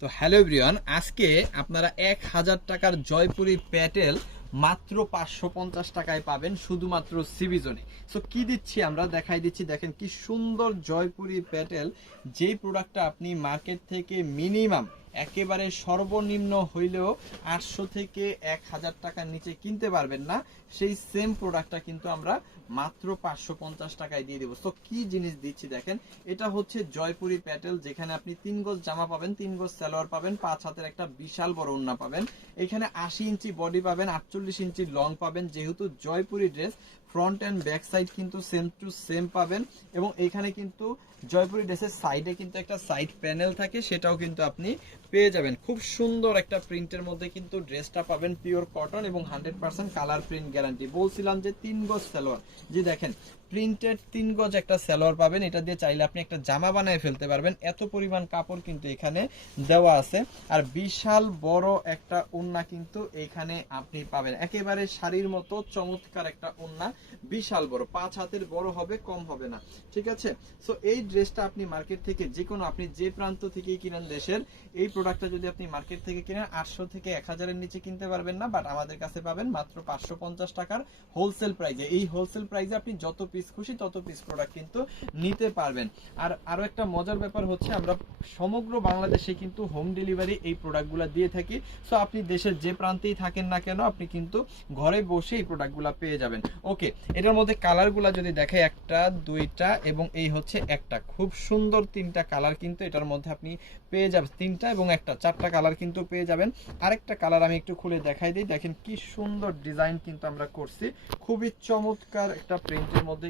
তো hello Brian আজকে আপনারা এক হাজার টাকার জয়পুরি প্যাটেল মাত্র পাঁচশো পঞ্চাশ টাকায় পাবেন শুধুমাত্র সিবিজনে সো কি দিচ্ছি আমরা? দেখাই দিচ্ছি, দেখেন কি সুন্দর জয়পুরি প্যাটেল। যেই প্রোডাক্টটা আপনি মার্কেট থেকে মিনিমাম একেবারে সর্বনিম্ন হইলেও আটশো থেকে এক হাজার টাকার নিচে কিনতে পারবেন না। সেই সেম প্রোডাক্টটা কিন্তু আমরা মাত্র পাঁচশো পঞ্চাশ টাকায় দিয়ে দেবো। তো কি জিনিস দিচ্ছি দেখেন, এটা হচ্ছে জয়পুরি প্যাটেল, যেখানে আপনি তিন গজ জামা পাবেন, তিন গজ সালোয়ার পাবেন, পাঁচ হাতের একটা বিশাল বড় ওন্না পাবেন। এখানে আশি ইঞ্চি বডি পাবেন, আটচল্লিশ ইঞ্চি লং পাবেন, যেহেতু Jaipuri dress front and back side কিন্তু সেম টু সেম পাবেন। এবং এখানে কিন্তু জয়পুরি ড্রেসের সাইডে কিন্তু একটা সাইড প্যানেল থাকে, সেটাও কিন্তু আপনি পেয়ে যাবেন। খুব সুন্দর একটা প্রিন্টের মধ্যে কিন্তু ড্রেসটা পাবেন পিওর কটন এবং hundred percent colour print guarantee বলছিলাম যে তিন গজ সালোয়ার যে দেখেন প্রিন্টেড তিন গজ একটা সালোয়ার পাবেন। এটা দিয়ে চাইলে আপনি একটা জামা বানায় ফেলতে পারবেন। এত পরিমাণ কাপড় কিন্তু এখানে দেওয়া আছে। আর বিশাল বড় একটা ওন্না কিন্তু এখানে আপনি পাবেন। একেবারে শাড়ির মতো চমৎকার একটা ওন্না বিশাল বড়। পাঁচ হাতের বড় হবে, কম হবে না। ঠিক আছে? সো এই ড্রেসটা আপনি মার্কেট থেকে যে কোনো আপনি যে প্রান্ত থেকেই কিনেন দেশের, এই প্রোডাক্টটা যদি আপনি মার্কেট থেকে কিনেন, আটশো থেকে এক হাজারের নিচে কিনতে পারবেন না বাট আমাদের কাছে পাবেন মাত্র পাঁচশো পঞ্চাশ টাকার হোলসেল প্রাইজে এই হোলসেল প্রাইজে আপনি যত পিস খুশি, তত পিস প্রোডাক্ট কিন্তু নিতে পারবেন। আর আরও একটা মজার ব্যাপার হচ্ছে, আমরা সমগ্র বাংলাদেশে কিন্তু হোম ডেলিভারি এই প্রোডাক্টগুলো দিয়ে থাকি। সো আপনি দেশের যে প্রান্তেই থাকেন না কেন, আপনি কিন্তু ঘরে বসে এই প্রোডাক্টগুলো পেয়ে যাবেন। ওকে এটার মধ্যে কালারগুলো যদি দেখে, একটা, দুইটা এবং এই হচ্ছে একটা। খুব সুন্দর তিনটা কালার কিন্তু এটার মধ্যে আপনি পেয়ে যাবেন। তিনটা এবং একটা, চারটা কালার কিন্তু পেয়ে যাবেন। আরেকটা কালার আমি একটু খুলে দেখাই দিই। দেখেন কি সুন্দর ডিজাইন কিন্তু আমরা করছি। খুবই চমৎকার একটা প্রিন্টের মধ্যে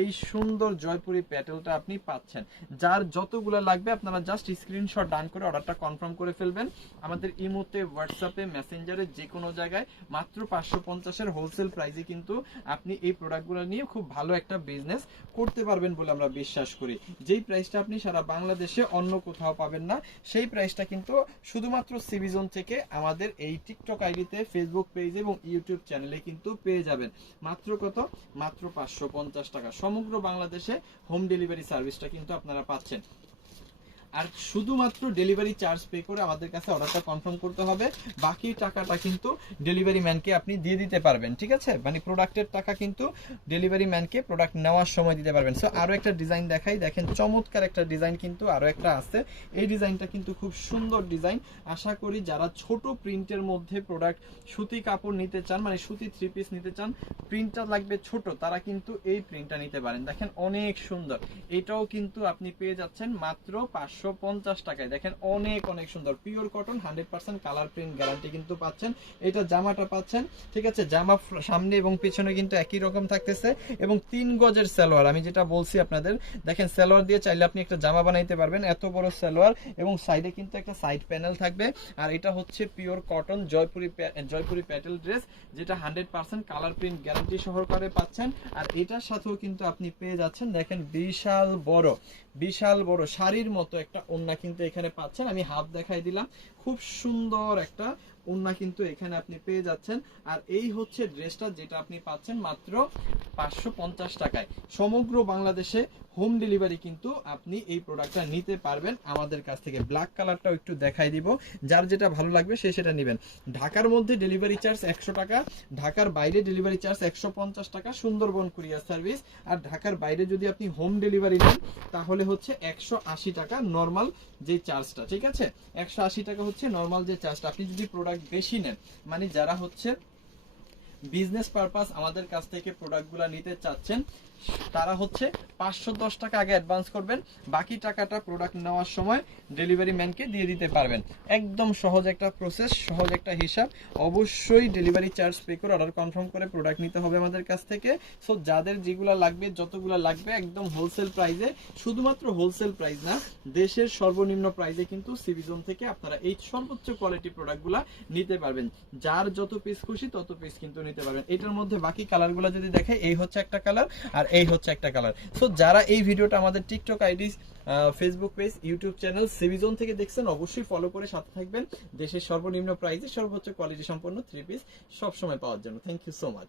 এই সুন্দর জয়পুরি প্যাটেলটা আপনি পাচ্ছেন। যার যতগুলো লাগবে, আপনারা জাস্ট স্ক্রিনশট ডান করে অর্ডারটা কনফার্ম করে ফেলবেন। আমাদের ইমোতে হোয়াটসঅ্যাপে মেসেঞ্জারে যে কোনো জায়গায় মাত্র পাঁচশো পঞ্চাশের হোলসেল প্রাইসে কিন্তু আপনি এই প্রোডাক্টগুলো নিয়ে খুব ভালো একটা বিজনেস করতে পারবেন বলে আমরা বিশ্বাস করি। যেই প্রাইসটা আপনি সারা বাংলাদেশে অন্য কোথাও পাবেন না, সেই প্রাইসটা কিন্তু শুধুমাত্র সিভিজন থেকে আমাদের এই টিকটক আইডিতে ফেসবুক পেজে এবং ইউটিউব চ্যানেলে কিন্তু পেয়ে যাবেন। মাত্র কত? মাত্র পাঁচশো পঞ্চাশ টাকা। সমগ্র বাংলাদেশে হোম ডেলিভারি সার্ভিসটা কিন্তু আপনারা পাচ্ছেন। আর শুধুমাত্র ডেলিভারি চার্জ পে করে আমাদের কাছে অর্ডারটা কনফার্ম করতে হবে। বাকি টাকাটা কিন্তু ডেলিভারি ম্যানকে আপনি দিয়ে দিতে পারবেন, ঠিক আছে? মানে প্রোডাক্টের টাকা কিন্তু ডেলিভারি ম্যানকে প্রোডাক্ট নেওয়ার সময় দিতে পারবেন। সো আরও একটা ডিজাইন দেখাই। দেখেন, চমৎকার একটা ডিজাইন কিন্তু আরও একটা আছে। এই ডিজাইনটা কিন্তু খুব সুন্দর ডিজাইন আশা করি যারা ছোট প্রিন্টের মধ্যে প্রোডাক্ট সুতি কাপড় নিতে চান মানে সুতি থ্রি পিস নিতে চান প্রিন্টটা লাগবে ছোট, তারা কিন্তু এই প্রিন্টটা নিতে পারেন। দেখেন, অনেক সুন্দর। এটাও কিন্তু আপনি পেয়ে যাচ্ছেন মাত্র পাঁচশো পঞ্চাশ টাকায়। দেখেন অনেক অনেক সুন্দর। Pure cotton hundred percent colour print guarantee কিন্তু পাচ্ছেন। এটা জামাটা পাচ্ছেন, ঠিক আছে? জামা সামনে এবং পিছনে কিন্তু একই রকম থাকতেছে এবং তিন গজের সালোয়ার। আমি যেটা বলছি আপনাদের, দেখেন সালোয়ার দিয়ে চাইলে আপনি একটা জামা বানাইতে পারবেন, এত বড় সালোয়ার এবং সাইডে কিন্তু একটা সাইড প্যানেল থাকবে। আর এটা হচ্ছে পিওর কটন জয়পুরি জয়পুরি প্যাটেল ড্রেস যেটা hundred percent colour print guarantee সহকারে পাচ্ছেন। আর এটার সাথেও কিন্তু আপনি পেয়ে যাচ্ছেন, দেখেন বিশাল বড় বিশাল বড় শাড়ির মতো একটা ওন্না কিন্তু এখানে পাচ্ছেন। আমি হাফ দেখাই দিলাম। খুব সুন্দর একটা ওন্না কিন্তু এখানে আপনি পেয়ে যাচ্ছেন। আর এই হচ্ছে ড্রেসটা যেটা আপনি পাচ্ছেন মাত্র পাঁচশো পঞ্চাশ টাকায়। সমগ্র বাংলাদেশে হোম ডেলিভারি কিন্তু আপনি এই প্রোডাক্টটা নিতে পারবেন। আমাদের কাছ থেকে ব্ল্যাক কালারটাও একটু দেখাই দিব। যার যেটা ভালো লাগবে সে সেটা নেবেন। ঢাকার মধ্যে ডেলিভারি চার্জ একশো টাকা, ঢাকার বাইরে ডেলিভারি চার্জ একশো পঞ্চাশ টাকা, সুন্দরবন কুরিয়ার সার্ভিস আর ঢাকার বাইরে যদি আপনি হোম ডেলিভারি নেন, তাহলে হচ্ছে একশো আশি টাকা নর্মাল যে চার্জটা ঠিক আছে? একশো আশি টাকা হচ্ছে নর্মাল যে চার্জটা আপনি যদি প্রোডাক্ট বেশি নেন মানে যারা হচ্ছে বিজনেস পারপাস আমাদের কাছ থেকে প্রোডাক্টগুলো নিতে চাচ্ছেন তারা হচ্ছে পাঁচশো দশ টাকা আগে অ্যাডভান্স করবেন। বাকি টাকাটা প্রোডাক্ট নেওয়ার সময় ডেলিভারি ম্যানকে দিয়ে দিতে পারবেন। একদম সহজ একটা প্রসেস সহজ একটা হিসাব। অবশ্যই ডেলিভারি চার্জ পে করে অর্ডার কনফার্ম করে প্রোডাক্ট নিতে হবে আমাদের কাছ থেকে। সো যাদের যেগুলো লাগবে, যতগুলো লাগবে, একদম হোলসেল প্রাইসে শুধুমাত্র হোলসেল প্রাইস না, দেশের সর্বনিম্ন প্রাইসে কিন্তু সিভিজন থেকে আপনারা এই সর্বোচ্চ কোয়ালিটি প্রোডাক্টগুলো নিতে পারবেন। যার যত পিস খুশি তত পিস কিন্তু নিতে পারবেন। এটার মধ্যে বাকি কালারগুলো যদি দেখে, এই হচ্ছে একটা কালার আর এই হচ্ছে একটা কালার সো যারা এই ভিডিওটা আমাদের TikTok ID Facebook page YouTube channel সিভিজন থেকে দেখছেন, অবশ্যই ফলো করে সাথে থাকবেন। দেশের সর্বনিম্ন প্রাইসে সর্বোচ্চ কোয়ালিটি সম্পন্ন থ্রি পিস সবসময় পাওয়ার জন্য। Thank you so much